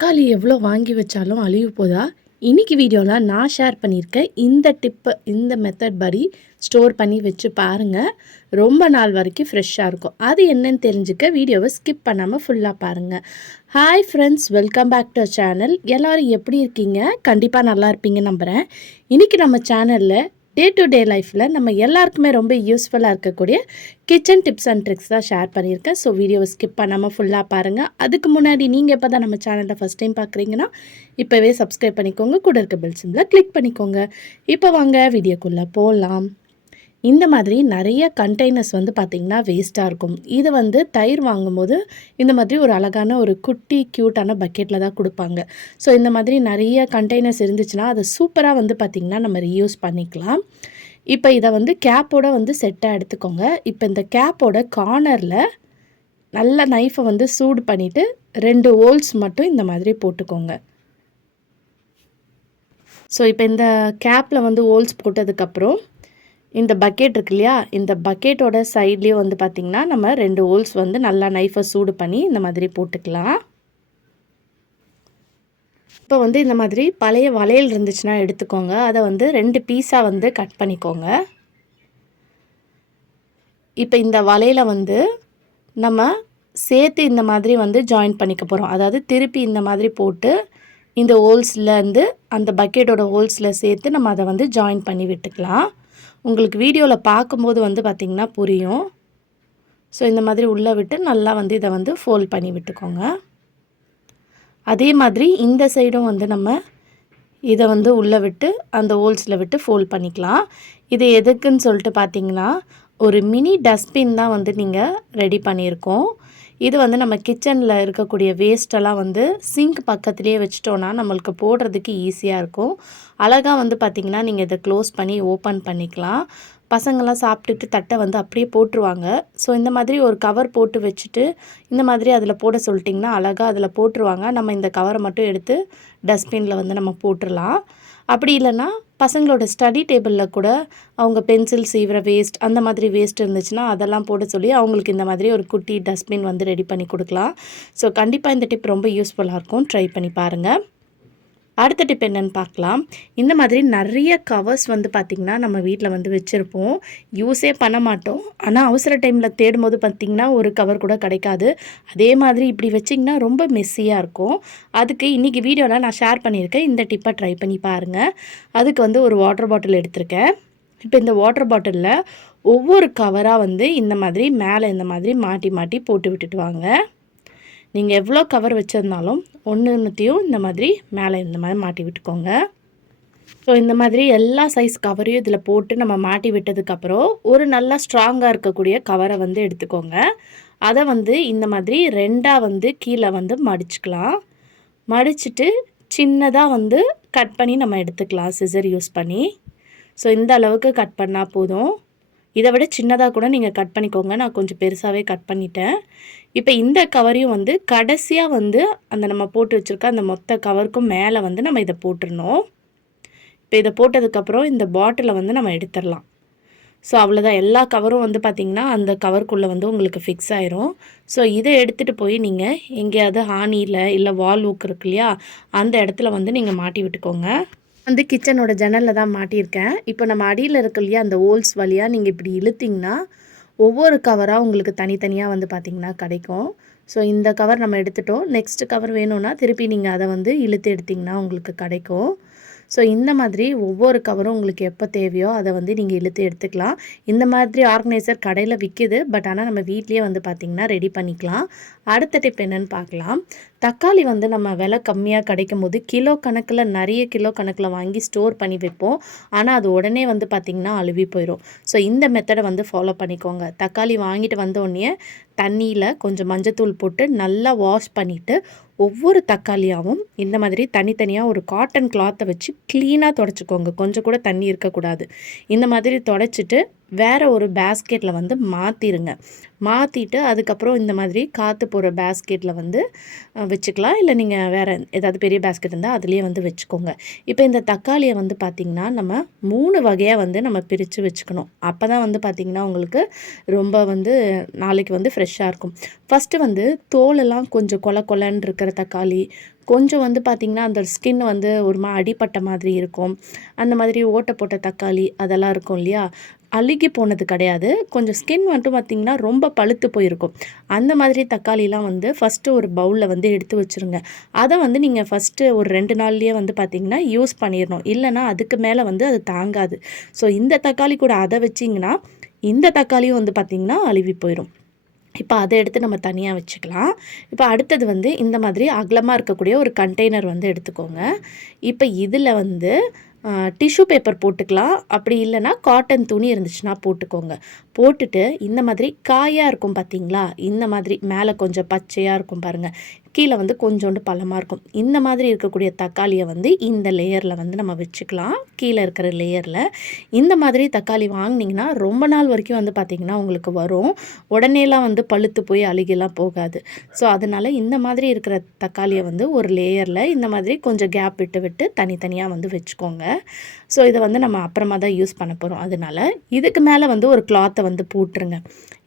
தக்காளி எவ்வளோ வாங்கி வச்சாலும் அழிவு போதா? இன்றைக்கி வீடியோவில் நான் ஷேர் பண்ணியிருக்கேன் இந்த டிப்பு இந்த மெத்தட் படி ஸ்டோர் பண்ணி வச்சு பாருங்கள் ரொம்ப நாள் வரைக்கும் ஃப்ரெஷ்ஷாக இருக்கும். அது என்னன்னு தெரிஞ்சுக்க வீடியோவை ஸ்கிப் பண்ணாமல் ஃபுல்லாக பாருங்கள் hi friends welcome back to channel எல்லோரும் எப்படி இருக்கீங்க? கண்டிப்பாக நல்லா இருப்பீங்க நம்புகிறேன் இன்றைக்கி நம்ம சேனலில் டே டு டே லைஃப்பில் நம்ம எல்லாருக்குமே ரொம்ப யூஸ்ஃபுல்லாக இருக்கக்கூடிய கிச்சன் டிப்ஸ் அண்ட் ட்ரிக்ஸ் தான் ஷேர் பண்ணியிருக்கேன். ஸோ வீடியோவை ஸ்கிப் பண்ணாமல் ஃபுல்லாக பாருங்கள் அதுக்கு முன்னாடி நீங்கள் எப்போ தான் நம்ம சேனலில் ஃபஸ்ட் டைம் பார்க்குறீங்கன்னா இப்போவே சப்ஸ்கிரைப் பண்ணிக்கோங்க. கூட இருக்க பெல் கிளிக் பண்ணிக்கோங்க. இப்போ வாங்க வீடியோக்குள்ளே போகலாம் இந்த மாதிரி நிறைய கண்டெய்னர்ஸ் வந்து பார்த்திங்கன்னா வேஸ்ட்டாக இருக்கும். இது வந்து தயிர் வாங்கும்போது இந்த மாதிரி ஒரு அழகான ஒரு குட்டி க்யூட்டான பக்கெட்டில் தான் கொடுப்பாங்க. ஸோ இந்த மாதிரி நிறைய கண்டெய்னர்ஸ் இருந்துச்சுன்னா அதை சூப்பராக வந்து பார்த்திங்கன்னா நம்ம ரீயூஸ் பண்ணிக்கலாம். இப்போ இதை வந்து கேப்போட வந்து செட்டாக எடுத்துக்கோங்க. இப்போ இந்த கேப்போட கார்னரில் நல்ல நைஃபை வந்து சூடு பண்ணிவிட்டு ரெண்டு ஹோல்ஸ் மட்டும் இந்த மாதிரி போட்டுக்கோங்க. ஸோ இப்போ இந்த கேப்பில் வந்து ஹோல்ஸ் போட்டதுக்கப்புறம் இந்த பக்கெட் இருக்கு இல்லையா? இந்த பக்கெட்டோட சைட்லேயும் வந்து பார்த்திங்கன்னா நம்ம ரெண்டு ஹோல்ஸ் வந்து நல்லா நைஃபை சூடு பண்ணி இந்த மாதிரி போட்டுக்கலாம். இப்போ வந்து இந்த மாதிரி பழைய வளையல் இருந்துச்சுன்னா எடுத்துக்கோங்க. அதை வந்து ரெண்டு பீஸாக வந்து கட் பண்ணிக்கோங்க. இப்போ இந்த வலையில் வந்து நம்ம சேர்த்து இந்த மாதிரி வந்து ஜாயின் பண்ணிக்க போகிறோம் அதாவது திருப்பி இந்த மாதிரி போட்டு இந்த ஹோல்ஸ்லேருந்து அந்த பக்கெட்டோட ஹோல்ஸில் சேர்த்து நம்ம அதை வந்து ஜாயின் பண்ணி விட்டுக்கலாம். உங்களுக்கு வீடியோவில் பார்க்கும்போது வந்து பார்த்திங்கன்னா புரியும். ஸோ இந்த மாதிரி உள்ளே விட்டு நல்லா வந்து இதை வந்து ஃபோல்ட் பண்ணி விட்டுக்கோங்க. அதே மாதிரி இந்த சைடும் வந்து நம்ம இதை வந்து உள்ளே விட்டு அந்த ஹோல்ஸில் விட்டு ஃபோல்ட் பண்ணிக்கலாம். இது எதுக்குன்னு சொல்லிட்டு பார்த்தீங்கன்னா ஒரு மினி டஸ்ட்பின் தான் வந்து நீங்கள் ரெடி பண்ணியிருக்கோம். இது வந்து நம்ம கிச்சனில் இருக்கக்கூடிய வேஸ்ட்டெல்லாம் வந்து சிங்க் பக்கத்துலேயே வச்சிட்டோன்னா நம்மளுக்கு போடுறதுக்கு ஈஸியாக இருக்கும். அழகாக வந்து பார்த்திங்கன்னா நீங்கள் இதை க்ளோஸ் பண்ணி ஓப்பன் பண்ணிக்கலாம். பசங்கள்லாம் சாப்பிட்டுட்டு தட்டை வந்து அப்படியே போட்டுருவாங்க. ஸோ இந்த மாதிரி ஒரு கவர் போட்டு வச்சுட்டு இந்த மாதிரி அதில் போட சொல்லிட்டிங்கன்னா அழகாக அதில் போட்டுருவாங்க. நம்ம இந்த கவரை மட்டும் எடுத்து டஸ்ட்பினில் வந்து நம்ம போட்டுடலாம் அப்படி இல்லைன்னா பசங்களோட ஸ்டடி டேபிளில் கூட அவங்க பென்சில் சீவிர வேஸ்ட் அந்த மாதிரி வேஸ்ட் இருந்துச்சுன்னா அதெல்லாம் போட சொல்லி அவங்களுக்கு இந்த மாதிரி ஒரு குட்டி டஸ்ட்பின் வந்து ரெடி பண்ணி கொடுக்கலாம். ஸோ கண்டிப்பாக இந்த டிப் ரொம்ப யூஸ்ஃபுல்லாக இருக்கும். ட்ரை பண்ணி பாருங்கள் அடுத்த டிப் என்னென்னு பார்க்கலாம். இந்த மாதிரி நிறைய கவர்ஸ் வந்து பார்த்திங்கன்னா நம்ம வீட்டில் வந்து வச்சுருப்போம். யூஸே பண்ண மாட்டோம். ஆனால் அவசர டைமில் தேடும் போது பார்த்திங்கன்னா ஒரு கவர் கூட கிடைக்காது. அதே மாதிரி இப்படி வச்சிங்கன்னா ரொம்ப மெஸ்ஸியாக இருக்கும். அதுக்கு இன்றைக்கி வீடியோவில் நான் ஷேர் பண்ணியிருக்கேன். இந்த டிப்பை ட்ரை பண்ணி பாருங்கள் அதுக்கு வந்து ஒரு வாட்டர் பாட்டில் எடுத்திருக்கேன். இப்போ இந்த வாட்டர் பாட்டிலில் ஒவ்வொரு கவராக வந்து இந்த மாதிரி மேலே இந்த மாதிரி மாட்டி மாட்டி போட்டு விட்டுட்டு வாங்க. நீங்கள் எவ்வளோ கவர் வச்சுருந்தாலும் ஒன்று ஒன்றுத்தையும் இந்த மாதிரி மேலே இந்த மாதிரி மாட்டி விட்டுக்கோங்க. ஸோ இந்த மாதிரி எல்லா சைஸ் கவரையும் இதில் போட்டு நம்ம மாட்டி விட்டதுக்கப்புறம் ஒரு நல்லா ஸ்ட்ராங்காக இருக்கக்கூடிய கவரை வந்து எடுத்துக்கோங்க. அதை வந்து இந்த மாதிரி ரெண்டாக வந்து கீழே வந்து மடிச்சுக்கலாம். மடிச்சுட்டு சின்னதாக வந்து கட் பண்ணி நம்ம எடுத்துக்கலாம் சிசர் யூஸ் பண்ணி. ஸோ இந்த அளவுக்கு கட் பண்ணால் போதும். இதை விட சின்னதாக கூட நீங்கள் கட் பண்ணிக்கோங்க. நான் கொஞ்சம் பெருசாகவே கட் பண்ணிட்டேன். இப்போ இந்த கவரையும் வந்து கடைசியாக வந்து அந்த நம்ம போட்டு வச்சுருக்க அந்த மொத்த கவருக்கும் மேலே வந்து நம்ம இதை போட்டுடணும் இப்போ இதை போட்டதுக்கப்புறம் இந்த பாட்டிலை வந்து நம்ம எடுத்துடலாம். ஸோ அவ்வளோதான் எல்லா கவரும் வந்து பார்த்திங்கன்னா அந்த கவருக்குள்ளே வந்து உங்களுக்கு ஃபிக்ஸ் ஆயிரும். ஸோ இதை எடுத்துகிட்டு போய் நீங்கள் எங்கேயாவது ஹானியில் இல்லை வால் ஊக்கு இருக்கு இல்லையா? அந்த இடத்துல வந்து நீங்கள் மாட்டி விட்டுக்கோங்க. வந்து கிச்சனோட ஜன்னலில் தான் மாட்டியிருக்கேன். இப்போ நம்ம அடியில் இருக்க இல்லையா அந்த ஹோல்ஸ் வழியாக நீங்கள் இப்படி இழுத்திங்கன்னா ஒவ்வொரு கவராக உங்களுக்கு தனித்தனியாக வந்து பார்த்திங்கன்னா கிடைக்கும். ஸோ இந்த கவர் நம்ம எடுத்துட்டோம். நெக்ஸ்ட் கவர் வேணும்னா திருப்பி நீங்கள் அதை வந்து இழுத்து எடுத்திங்கன்னா உங்களுக்கு கிடைக்கும். ஸோ இந்த மாதிரி ஒவ்வொரு கவரும் உங்களுக்கு எப்போ தேவையோ அதை வந்து நீங்கள் இழுத்து எடுத்துக்கலாம். இந்த மாதிரி ஆர்கனைசர் கடையில் விற்கிது பட் ஆனால் நம்ம வீட்லேயே வந்து பார்த்திங்கன்னா ரெடி பண்ணிக்கலாம். அடுத்த டிப் என்னென்னு பார்க்கலாம். தக்காளி வந்து நம்ம விலை கம்மியாக கிடைக்கும் போது கிலோ கணக்கில் நிறைய கிலோ கணக்கில் வாங்கி ஸ்டோர் பண்ணி வைப்போம். ஆனால் அது உடனே வந்து பார்த்திங்கன்னா அழுவி போயிடும் ஸோ இந்த மெத்தடை வந்து ஃபாலோ பண்ணிக்கோங்க. தக்காளி வாங்கிட்டு வந்தோடனே தண்ணியில் கொஞ்சம் மஞ்சத்தூள் போட்டு நல்லா வாஷ் பண்ணிவிட்டு ஒவ்வொரு தக்காளியாகவும் இந்த மாதிரி தனித்தனியாக ஒரு காட்டன் கிளாத்தை வச்சு க்ளீனாக தொடச்சிக்கோங்க. கொஞ்சம் கூட தண்ணி இருக்கக்கூடாது. இந்த மாதிரி தொடச்சிட்டு வேறு ஒரு பேஸ்கெட்டில் வந்து மாற்றிடுங்க மாற்றிட்டு அதுக்கப்புறம் இந்த மாதிரி காற்று போகிற பேஸ்கெட்டில் வந்து வச்சுக்கலாம். இல்லை நீங்கள் வேறு ஏதாவது பெரிய பேஸ்கெட் இருந்தால் அதுலேயே வந்து வச்சுக்கோங்க. இப்போ இந்த தக்காளியை வந்து பார்த்திங்கன்னா நம்ம மூணு வகையாக வந்து நம்ம பிரித்து வச்சுக்கணும். அப்போ தான் வந்து பார்த்திங்கன்னா உங்களுக்கு ரொம்ப வந்து நாளைக்கு வந்து ஃப்ரெஷ்ஷாக இருக்கும். ஃபஸ்ட்டு வந்து தோலெல்லாம் கொஞ்சம் கொல கொலன்னு இருக்கிற தக்காளி கொஞ்சம் வந்து பார்த்திங்கன்னா அந்த ஸ்கின் வந்து ஒரு மா அடிப்பட்ட மாதிரி இருக்கும். அந்த மாதிரி ஓட்டை போட்ட தக்காளி அதெல்லாம் இருக்கும் இல்லையா? அழுகி போனது கிடையாது. கொஞ்சம் ஸ்கின் மட்டும் பார்த்திங்கன்னா ரொம்ப பழுத்து போயிருக்கும். அந்த மாதிரி தக்காளிலாம் வந்து ஃபஸ்ட்டு ஒரு பவுலில் வந்து எடுத்து வச்சுருங்க. அதை வந்து நீங்கள் ஃபஸ்ட்டு ஒரு ரெண்டு நாள்லேயே வந்து பார்த்திங்கன்னா யூஸ் பண்ணிடணும் இல்லைன்னா அதுக்கு மேலே வந்து அது தாங்காது. ஸோ இந்த தக்காளி கூட அதை வச்சிங்கன்னா இந்த தக்காளியும் வந்து பார்த்திங்கன்னா அழுவி போயிடும் இப்போ அதை எடுத்து நம்ம தனியாக வச்சுக்கலாம். இப்போ அடுத்தது வந்து இந்த மாதிரி அகலமாக இருக்கக்கூடிய ஒரு கண்டெய்னர் வந்து எடுத்துக்கோங்க. இப்போ இதில் வந்து டிஷ்யூ பேப்பர் போட்டுக்கலாம். அப்படி இல்லைன்னா காட்டன் துணி இருந்துச்சுன்னா போட்டுக்கோங்க. போட்டுட்டு இந்த மாதிரி காயாக இருக்கும் பார்த்தீங்களா இந்த மாதிரி மேலே கொஞ்சம் பச்சையாக இருக்கும் பாருங்கள் கீழே வந்து கொஞ்சோண்டு பழமாக இருக்கும். இந்த மாதிரி இருக்கக்கூடிய தக்காளியை வந்து இந்த லேயரில் வந்து நம்ம வச்சுக்கலாம். கீழே இருக்கிற லேயரில். இந்த மாதிரி தக்காளி வாங்கினீங்கன்னா ரொம்ப நாள் வரைக்கும் வந்து பார்த்திங்கன்னா உங்களுக்கு வரும். உடனேலாம் வந்து பழுத்து போய் அழுகிலாம் போகாது. ஸோ அதனால் இந்த மாதிரி இருக்கிற தக்காளியை வந்து ஒரு லேயரில் இந்த மாதிரி கொஞ்சம் கேப் விட்டு விட்டு தனித்தனியாக வந்து வச்சுக்கோங்க. ஸோ இதை வந்து நம்ம அப்புறமா தான் யூஸ் பண்ண போகிறோம் அதனால் இதுக்கு மேலே வந்து ஒரு கிளாத்தை வந்து போட்டுருங்க.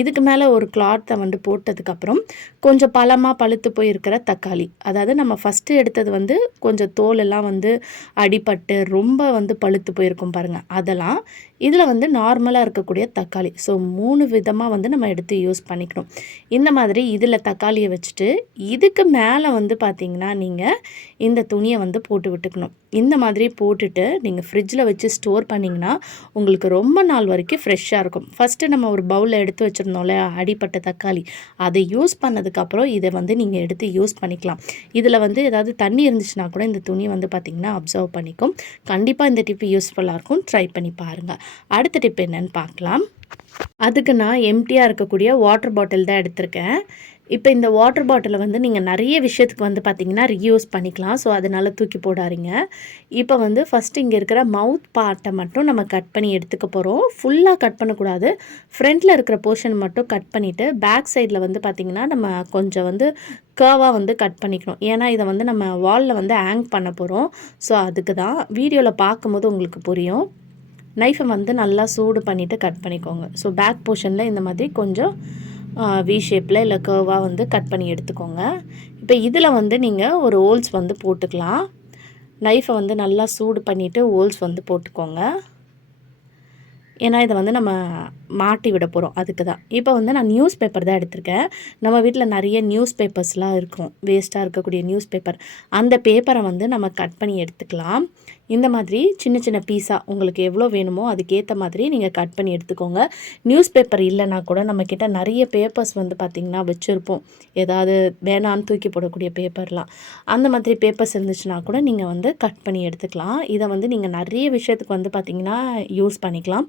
இதுக்கு மேலே ஒரு கிளாத்தை வந்து போட்டதுக்கப்புறம் கொஞ்சம் பழமாக பழுத்து இருக்கிற தக்காளி. அதாவது நம்ம ஃபஸ்ட்டு எடுத்தது வந்து கொஞ்சம் தோலெல்லாம் வந்து அடிபட்டு ரொம்ப வந்து பழுத்து போயிருக்கும் பாருங்கள் அதெல்லாம் இதில் வந்து நார்மலாக இருக்கக்கூடிய தக்காளி. ஸோ மூணு விதமாக வந்து நம்ம எடுத்து யூஸ் பண்ணிக்கணும். இந்த மாதிரி இதில் தக்காளியை வச்சுட்டு இதுக்கு மேலே வந்து பார்த்திங்கன்னா நீங்கள் இந்த துணியை வந்து போட்டு விட்டுக்கணும். இந்த மாதிரி போட்டுட்டு நீங்கள் ஃப்ரிட்ஜில் வச்சு ஸ்டோர் பண்ணிங்கன்னா உங்களுக்கு ரொம்ப நாள் வரைக்கும் ஃப்ரெஷ்ஷாக இருக்கும். ஃபஸ்ட்டு நம்ம ஒரு பவுலில் எடுத்து வச்சுருந்தோம்ல அடிப்பட்ட தக்காளி. அதை யூஸ் பண்ணதுக்கப்புறம் இதை வந்து நீங்கள் எடுத்து யூஸ் பண்ணிக்கலாம். இதில் வந்து ஏதாவது தண்ணி இருந்துச்சுன்னா கூட இந்த துணி வந்து பார்த்திங்கன்னா அப்சர்வ் பண்ணிக்கும். கண்டிப்பாக இந்த டிப்பு யூஸ்ஃபுல்லாக இருக்கும். ட்ரை பண்ணி பாருங்கள் அடுத்த டிப் என்னன்னு பார்க்கலாம். அதுக்கு நான் எம்டியாக இருக்கக்கூடிய வாட்டர் பாட்டில் தான் எடுத்திருக்கேன். இப்போ இந்த வாட்டர் பாட்டிலை வந்து நீங்கள் நிறைய விஷயத்துக்கு வந்து பார்த்தீங்கன்னா ரீயூஸ் பண்ணிக்கலாம். ஸோ அதனால் தூக்கி போடாதீங்க. இப்போ வந்து ஃபஸ்ட்டு இங்கே இருக்கிற மவுத் பார்ட்டை மட்டும் நம்ம கட் பண்ணி எடுத்துக்க போகிறோம் ஃபுல்லாக கட் பண்ணக்கூடாது. ஃப்ரண்ட்டில் இருக்கிற போர்ஷன் மட்டும் கட் பண்ணிவிட்டு பேக் சைடில் வந்து பார்த்திங்கன்னா நம்ம கொஞ்சம் வந்து கர்வாக வந்து கட் பண்ணிக்கணும். ஏன்னா இதை வந்து நம்ம வாலில் வந்து ஹேங் பண்ண போகிறோம் ஸோ அதுக்கு தான் வீடியோவில் பார்க்கும்போது உங்களுக்கு புரியும். நைஃபை வந்து நல்லா சூடு பண்ணிவிட்டு கட் பண்ணிக்கோங்க. ஸோ பேக் போர்ஷனில் இந்த மாதிரி கொஞ்சம் வி ஷேப்பில் இல்லை கர்வாக வந்து கட் பண்ணி எடுத்துக்கோங்க. இப்போ இதில் வந்து நீங்கள் ஒரு ஓல்ஸ் வந்து போட்டுக்கலாம். நைஃபை வந்து நல்லா சூடு பண்ணிவிட்டு ஓல்ஸ் வந்து போட்டுக்கோங்க. ஏன்னா இதை வந்து நம்ம மாட்டி விட போகிறோம் அதுக்கு தான். இப்போ வந்து நான் நியூஸ் பேப்பர் தான் எடுத்திருக்கேன். நம்ம வீட்டில் நிறைய நியூஸ் பேப்பர்ஸ்லாம் இருக்கும். வேஸ்ட்டாக இருக்கக்கூடிய நியூஸ் பேப்பர் அந்த பேப்பரை வந்து நம்ம கட் பண்ணி எடுத்துக்கலாம். இந்த மாதிரி சின்ன சின்ன பீஸாக உங்களுக்கு எவ்வளோ வேணுமோ அதுக்கேற்ற மாதிரி நீங்கள் கட் பண்ணி எடுத்துக்கோங்க. நியூஸ் பேப்பர் இல்லைனா கூட நம்மக்கிட்ட நிறைய பேப்பர்ஸ் வந்து பார்த்திங்கன்னா வச்சுருப்போம். ஏதாவது வேணான்னு தூக்கி போடக்கூடிய பேப்பர்லாம் அந்த மாதிரி பேப்பர்ஸ் இருந்துச்சுன்னா கூட நீங்கள் வந்து கட் பண்ணி எடுத்துக்கலாம். இதை வந்து நீங்கள் நிறைய விஷயத்துக்கு வந்து பார்த்திங்கன்னா யூஸ் பண்ணிக்கலாம்.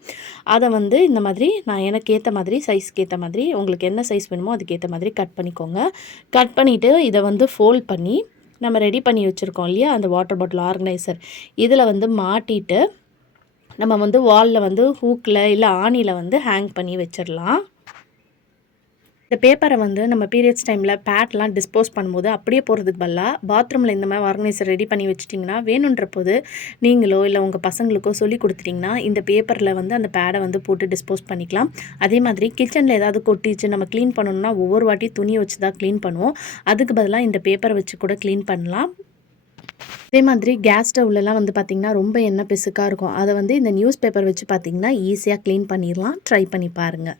அதை வந்து இந்த மாதிரி நான் எனக்கு ஏற்ற மாதிரி சைஸ்க்கு ஏற்ற மாதிரி உங்களுக்கு என்ன சைஸ் வேணுமோ அதுக்கேற்ற மாதிரி கட் பண்ணிக்கோங்க. கட் பண்ணிவிட்டு இதை வந்து ஃபோல்ட் பண்ணி நம்ம ரெடி பண்ணி வச்சுருக்கோம் இல்லையா? அந்த வாட்டர் பாட்டில் ஆர்கனைசர் இதில் வந்து மாட்டிட்டு நம்ம வந்து வாலில் வந்து ஹூக்கில் இல்லை ஆணியில் வந்து ஹேங் பண்ணி வச்சிடலாம். இந்த பேப்பரை வந்து நம்ம பீரியட்ஸ் டைமில் பேட்லாம் டிஸ்போஸ் பண்ணும்போது அப்படியே போகிறதுக்கு பதிலாக பாத்ரூமில் இந்த மாதிரி ஆர்கனைசர் ரெடி பண்ணி வச்சிட்டிங்கன்னா வேணுன்ற போது நீங்களோ இல்லை உங்கள் பசங்களுக்கோ சொல்லி கொடுத்துட்டிங்கன்னா இந்த பேப்பரில் வந்து அந்த பேடை வந்து போட்டு டிஸ்போஸ் பண்ணிக்கலாம். அதே மாதிரி கிச்சனில் ஏதாவது கொட்டிச்சு நம்ம க்ளீன் பண்ணணும்னா ஒவ்வொரு வாட்டி துணியை வச்சு தான் க்ளீன் பண்ணுவோம். அதுக்கு பதிலாக இந்த பேப்பரை வச்சு கூட க்ளீன் பண்ணலாம். அதே மாதிரி கேஸ் ஸ்டவ்லலாம் வந்து பார்த்திங்கன்னா ரொம்ப எண்ணெய் பிசுக்காக இருக்கும். அதை வந்து இந்த நியூஸ் பேப்பர் வச்சு பார்த்திங்கன்னா ஈஸியாக க்ளீன் பண்ணிடலாம் ட்ரை பண்ணி பாருங்கள்